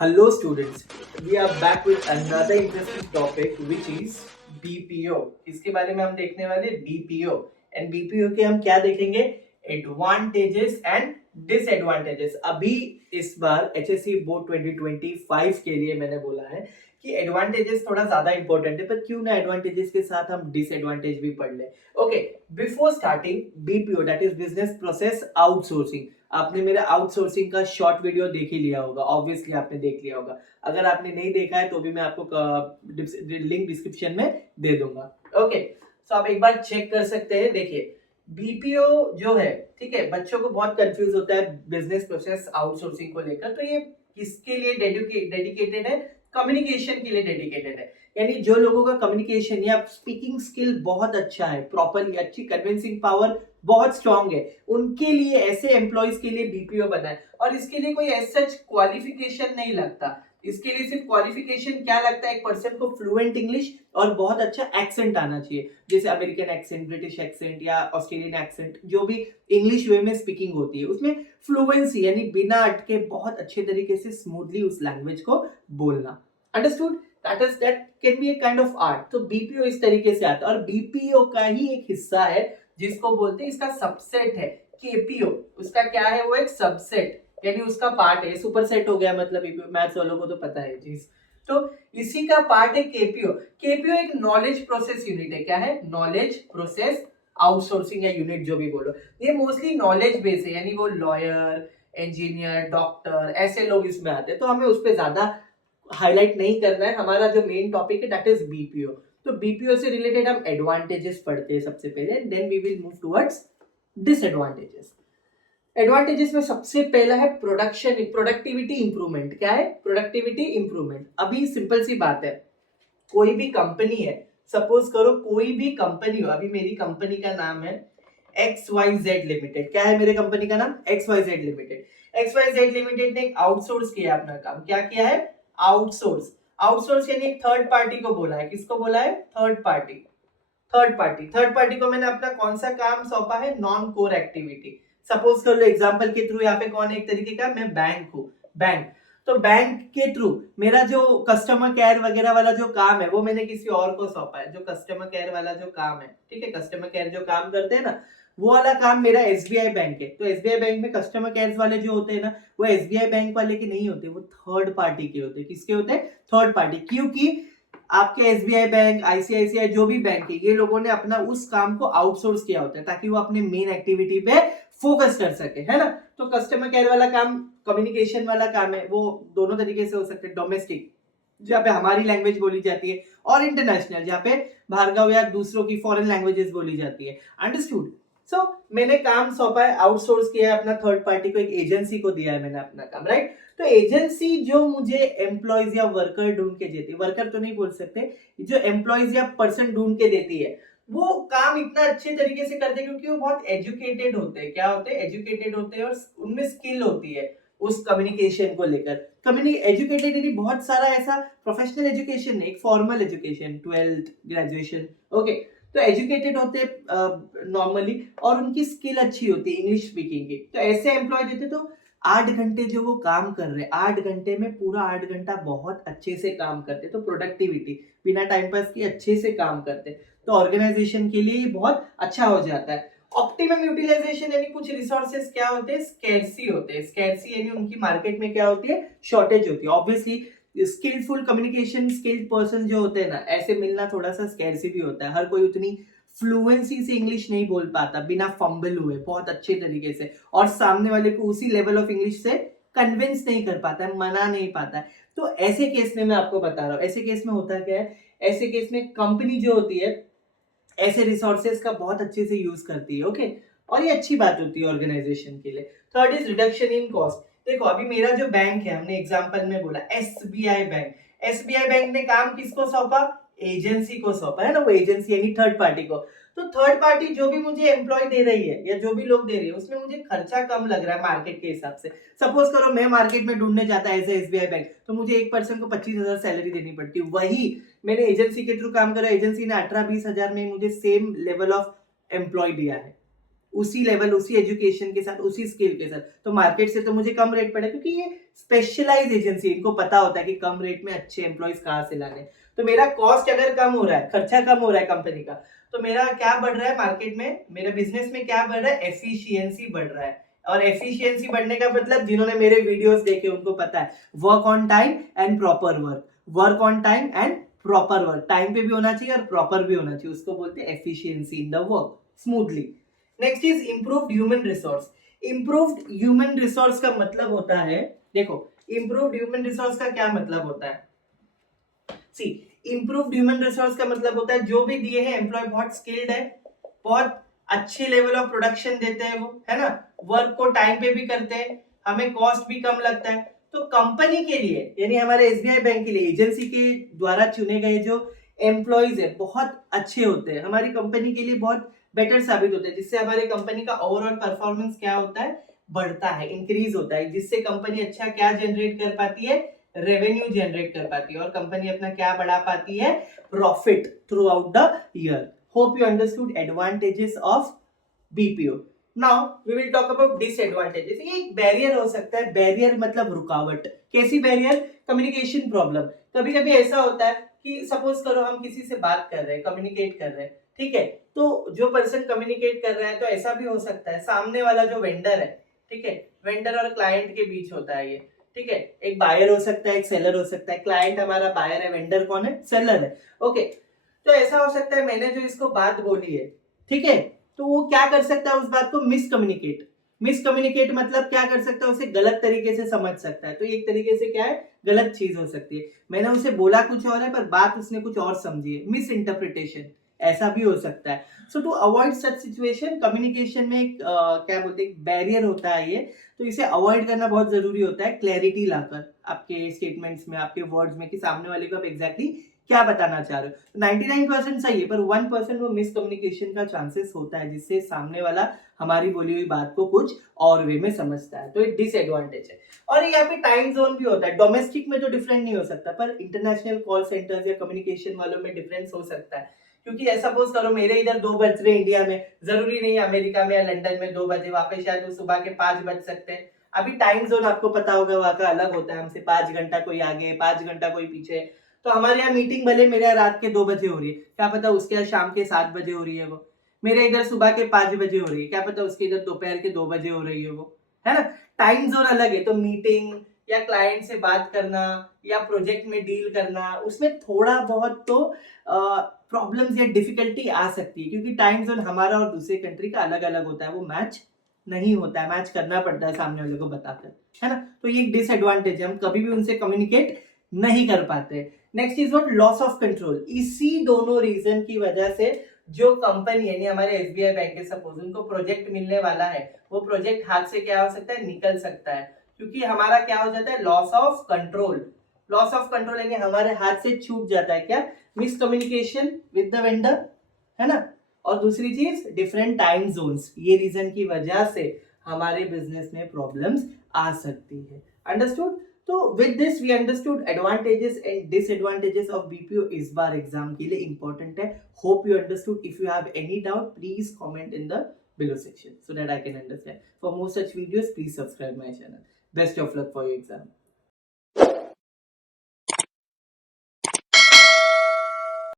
Hello students, we are back with another interesting topic which is BPO। इसके बारे में हम देखने वाले BPO एंड BPO के हम क्या देखेंगे, एडवांटेजेस एंड डिसएडवांटेजेस। अभी इस बार HSC बोर्ड 2025 के लिए मैंने बोला है कि एडवांटेजेस थोड़ा ज्यादा इंपॉर्टेंट है, पर क्यों ना एडवांटेजेस के साथ हम डिसएडवांटेज भी पढ़ ले। Okay, before starting BPO that is business process outsourcing. आपने मेरा आउटसोर्सिंग का शॉर्ट वीडियो देख ही लिया होगा, ऑब्वियसली आपने देख लिया होगा। अगर आपने नहीं देखा है तो भी मैं आपको लिंक डिस्क्रिप्शन में दे दूंगा। ओके, तो आप एक बार चेक कर सकते हैं। देखिए, बीपीओ जो है, ठीक है, बच्चों को बहुत कंफ्यूज होता है बिजनेस प्रोसेस आउटसोर्सिंग को लेकर। तो ये किसके लिए डेडिकेटेड है? कम्युनिकेशन के लिए डेडिकेटेड है। यानी जो लोगों का कम्युनिकेशन या स्पीकिंग स्किल बहुत अच्छा है, प्रॉपरली अच्छी कन्विंसिंग पावर बहुत स्ट्रांग है, उनके लिए, ऐसे एम्प्लॉयज के लिए बीपीओ बना है। और इसके लिए कोई एज सच क्वालिफिकेशन नहीं लगता। इसके लिए सिर्फ क्वालिफिकेशन क्या लगता है, एक पर्सन को फ्लुएंट इंग्लिश और बहुत अच्छा एक्सेंट आना चाहिए, जैसे अमेरिकन एक्सेंट, ब्रिटिश एक्सेंट या ऑस्ट्रेलियन एक्सेंट, जो भी इंग्लिश वे में स्पीकिंग होती है उसमें फ्लुएंसी, यानी बिना अटके बहुत अच्छे तरीके से स्मूथली उस लैंग्वेज को बोलना। Understood? That can be a kind of art. तो बीपीओ इस तरीके से आता है, और बीपीओ का ही एक हिस्सा है जिसको बोलते हैं, इसका सबसेट है केपीओ। उसका क्या है? वो एक सबसेट, यानी उसका पार्ट है। सुपर सेट हो गया, मतलब मैथ्स वालों को तो पता है चीज। तो इसी का पार्ट है केपीओ। केपीओ एक नॉलेज प्रोसेस यूनिट है। क्या है? नॉलेज प्रोसेस आउटसोर्सिंग या यूनिट, जो भी बोलो। ये मोस्टली नॉलेज बेस है, यानी वो लॉयर, इंजीनियर, डॉक्टर, ऐसे लोग इसमें आते हैं। तो हमें उस पर ज्यादा हाईलाइट नहीं करना है। हमारा जो मेन टॉपिक है दैट इज बीपीओ। तो बीपीओ से रिलेटेड हम एडवांटेजेस पढ़ते हैं सबसे पहले, then we will move towards disadvantages. Advantages में सबसे पहला है प्रोडक्टिविटी इंप्रूवमेंट। क्या है? Productivity improvement. अभी सिंपल सी बात है, कोई भी कंपनी है, सपोज करो कोई भी कंपनी हो, अभी मेरी कंपनी का नाम है XYZ लिमिटेड। क्या है मेरे कंपनी का नाम? XYZ limited. XYZ लिमिटेड ने एक आउटसोर्स किया अपना काम। क्या किया है? आउटसोर्स। आउटसोर्स यानी एक थर्ड पार्टी को बोला है। किसको बोला है? Third party. थर्ड पार्टी को मैंने अपना कौन सा काम सौंपा है? Non core activity. सपोज कर लो एग्जांपल के थ्रू, यहाँ पे कौन है एक तरीके का, मैं बैंक हूँ, बैंक। तो बैंक के थ्रू मेरा जो कस्टमर केयर वगैरह वाला जो काम है वो मैंने किसी और को सौंपा है। जो कस्टमर केयर वाला जो काम है, ठीक है, कस्टमर केयर जो काम करते हैं ना, वो वाला काम मेरा एसबीआई बैंक है। तो एसबीआई बैंक में कस्टमर केयर वाले जो होते हैं ना, वो एसबीआई बैंक वाले के नहीं होते, वो थर्ड पार्टी के होते हैं। किसके होते हैं? Third party. क्योंकि आपके एसबीआई बैंक, आईसीआईसीआई जो भी बैंक है, ये लोगों ने अपना उस काम को आउटसोर्स किया होता है ताकि वो अपने मेन एक्टिविटी पे फोकस कर सके, है ना। तो कस्टमर केयर वाला काम, कम्युनिकेशन वाला काम है, वो दोनों तरीके से हो सकते हैं। डोमेस्टिक, जहाँ पे हमारी लैंग्वेज बोली जाती है, और इंटरनेशनल, जहाँ पे भार्गव या दूसरों की फॉरेन लैंग्वेजेस बोली जाती है। अंडरस्टूड? सो मैंने काम सौंपा है, आउटसोर्स किया है अपना थर्ड पार्टी को, एक एजेंसी को दिया है मैंने अपना काम, राइट। तो एजेंसी जो मुझे एम्प्लॉयज या वर्कर ढूंढ के देती है, वर्कर तो नहीं बोल सकते, जो एम्प्लॉयज या पर्सन ढूंढ के देती है, वो काम इतना अच्छे तरीके से करते हैं क्योंकि वो बहुत एजुकेटेड होते हैं। क्या होते हैं? एजुकेटेड होते हैं, और उनमें स्किल होती है उस कम्युनिकेशन को लेकर। एजुकेटेड यानी बहुत सारा ऐसा प्रोफेशनल एजुकेशन नहीं, एक formal education, 12th graduation, okay. तो एजुकेटेड होते हैं नॉर्मली, और उनकी स्किल अच्छी होती है इंग्लिश स्पीकिंग की। तो ऐसे एम्प्लॉय देते, तो 8 घंटे जो वो काम कर रहे हैं, 8 घंटे में पूरा 8 घंटा बहुत अच्छे से काम करते, तो प्रोडक्टिविटी, बिना टाइम पास किए अच्छे से काम करते, तो ऑर्गेनाइजेशन के लिए ये बहुत अच्छा हो जाता है। ऑप्टिमम यूटिलाइजेशन यानी कुछ रिसोर्सेज क्या होते हैं? स्कैर्सी होते हैं। स्कैर्सी यानी उनकी मार्केट में क्या होती है? शॉर्टेज होती है। Obviously skillful communication skilled person जो होते हैं ना, ऐसे मिलना थोड़ा सा स्कैर्सी भी होता है। हर कोई उतनी फ्लुएंसी से इंग्लिश नहीं बोल पाता बिना फंबल हुए बहुत अच्छे तरीके से, और सामने वाले को उसी लेवल ऑफ इंग्लिश से कन्विंस नहीं कर पाता है, मना नहीं पाता है। तो ऐसे केस में मैं आपको बता रहा हूँ, ऐसे केस में होता क्या है, ऐसे केस में कंपनी जो होती है ऐसे रिसोर्सेज का बहुत अच्छे से यूज करती है, ओके। और ये अच्छी बात होती है ऑर्गेनाइजेशन के लिए। Third is reduction in cost. देखो, अभी मेरा जो बैंक है, हमने एग्जांपल में बोला एसबीआई बैंक। एसबीआई बैंक ने काम किसको सौंपा? एजेंसी को सौंपा, है ना। वो एजेंसी यानी थर्ड पार्टी को। तो थर्ड पार्टी जो भी मुझे एम्प्लॉय दे रही है या जो भी लोग दे रही है, उसमें मुझे खर्चा कम लग रहा है मार्केट के हिसाब से। सपोज करो मैं मार्केट में ढूंढने जाता है एज एसबीआई बैंक, तो मुझे एक पर्सन को 25,000 सैलरी देनी पड़ती है। वही मैंने एजेंसी के थ्रू काम करा, एजेंसी ने 18-20 हजार में मुझे सेम लेवल ऑफ एम्प्लॉय दिया है, उसी लेवल, उसी एजुकेशन के साथ, उसी स्किल के साथ, तो मार्केट से तो मुझे कम रेट पड़े, क्योंकि ये स्पेशलाइज एजेंसी, इनको पता होता है कि कम रेट में अच्छे एम्प्लॉयज कहाँ से लाने। तो मेरा कॉस्ट अगर कम हो रहा है, खर्चा कम हो रहा है कंपनी का, तो मेरा क्या बढ़ रहा है मार्केट में, मेरा बिजनेस में क्या बढ़ रहा है, एफिशिएंसी बढ़ रहा है। और एफिशिएंसी बढ़ने का मतलब, जिन्होंने मेरे वीडियोस देखे उनको पता है, work on time and proper work, work on time and proper work, time पे भी होना चाहिए और प्रॉपर भी होना चाहिए, उसको बोलते हैं efficiency in the work, smoothly. Next is improved human resource. Improved human resource का मतलब होता है, देखो इंप्रूव्ड ह्यूमन रिसोर्स का क्या मतलब होता है, सी इंप्रूव्ड ह्यूमन रिसोर्स का मतलब होता है जो भी दिए हैं एम्प्लॉय बहुत स्किल्ड है, बहुत अच्छे लेवल ऑफ प्रोडक्शन देते हैं वो, है ना, वर्क को टाइम पे भी करते हैं, हमें कॉस्ट भी कम लगता है। तो कंपनी के लिए, यानी हमारे एसबीआई बैंक के लिए एजेंसी के द्वारा चुने गए जो एम्प्लॉयज है बहुत अच्छे होते हैं, हमारी कंपनी के लिए बहुत बेटर साबित होते हैं, जिससे हमारी कंपनी का ओवरऑल परफॉर्मेंस क्या होता है, बढ़ता है, इंक्रीज होता है, जिससे कंपनी अच्छा क्या जनरेट कर पाती है, रेवेन्यू जनरेट कर पाती है, और कंपनी अपना क्या बढ़ा पाती है, profit throughout the year. Hope you understood advantages of BPO. Now we will talk about disadvantages. ये एक बैरियर हो सकता है, बैरियर मतलब रुकावट। कैसी बैरियर, कम्युनिकेशन प्रॉब्लम। कभी कभी ऐसा होता है कि सपोज करो हम किसी से बात कर रहे हैं, कम्युनिकेट कर रहे हैं, ठीक है, तो जो पर्सन कम्युनिकेट कर रहा है, तो ऐसा भी हो सकता है सामने वाला जो वेंडर है, ठीक है, वेंडर और क्लाइंट के बीच होता है ये, ठीक है, एक बायर हो सकता है, एक सेलर हो सकता है, क्लाइंट हमारा बायर है, वेंडर कौन है, सेलर है, ओके। तो ऐसा हो सकता है मैंने जो इसको बात बोली है, ठीक है, तो वो क्या कर सकता है, उस बात को मिसकम्युनिकेट। मिसकम्युनिकेट मतलब क्या कर सकता है, उसे गलत तरीके से समझ सकता है। तो एक तरीके से क्या है, गलत चीज हो सकती है, मैंने उसे बोला कुछ और है पर बात उसने कुछ और समझी है, मिस इंटरप्रिटेशन, ऐसा भी हो सकता है। So to avoid such situation, communication में एक क्या बोलते हैं, बैरियर होता है ये, तो इसे अवॉइड करना बहुत जरूरी होता है, क्लैरिटी लाकर आपके स्टेटमेंट्स में, आपके वर्ड्स में, कि सामने वाले को आप एग्जैक्टली क्या बताना चाह रहे हो। 99% सही है, पर 1% वो मिसकम्युनिकेशन का चांसेस होता है, जिससे सामने वाला हमारी बोली हुई बात को कुछ और वे में समझता है, तो एक डिसएडवांटेज है। और यहाँ पे टाइम जोन भी होता है, डोमेस्टिक में तो डिफरेंट नहीं हो सकता, पर इंटरनेशनल कॉल सेंटर्स या कम्युनिकेशन वालों में डिफरेंस हो सकता है, क्योंकि ऐसा सपोज करो मेरे इधर 2 बज रहे इंडिया में, जरूरी नहीं अमेरिका में या लंदन में 2 बजे, वहां पे शायद वो सुबह के 5 बज सकते हैं। अभी टाइम जोन आपको पता होगा वहां का अलग होता है, हमसे 5 घंटा कोई आगे, 5 घंटा कोई पीछे। तो हमारे यहाँ मीटिंग भले मेरे यहाँ रात के 2 बजे हो रही है, क्या पता उसके यहाँ शाम के 7 बजे हो रही है वो, मेरे इधर सुबह के 5 बजे हो रही है, क्या पता उसके इधर दोपहर के 2 बजे हो रही है वो, है ना, टाइम जोन अलग है। तो मीटिंग या क्लाइंट से बात करना या प्रोजेक्ट में डील करना, उसमें थोड़ा बहुत तो प्रॉब्लम्स या डिफिकल्टी आ सकती है, क्योंकि टाइम जोन हमारा और दूसरे कंट्री का अलग अलग होता है, वो मैच नहीं होता है, मैच करना पड़ता है सामने वाले को बताकर, है ना। तो ये एक डिसएडवांटेज है, हम कभी भी उनसे कम्युनिकेट नहीं कर पाते। Next is what, loss of control. इसी दोनों रीजन की वजह से जो कंपनी यानी हमारे एसबीआई बैंक के, सपोज उनको प्रोजेक्ट मिलने वाला है, वो प्रोजेक्ट हाथ से क्या हो सकता है, निकल सकता है, क्योंकि हमारा क्या हो जाता है, loss of control. Loss of control यानी हमारे हाथ से छूट जाता है, क्या, मिसकम्युनिकेशन विद द वेंडर, है ना। और दूसरी चीज डिफरेंट टाइम जोन्स, ये रीजन की वजह से हमारे बिजनेस में प्रॉब्लम्स आ सकती है। अंडरस्टूड। तो with this we understood advantages and disadvantages of BPO. इस बार एग्जाम के लिए इंपॉर्टेंट है। Hope you understood. If you have any doubt please comment in the below section so that I can understand. For more such videos please subscribe my channel. Best of luck for your exam.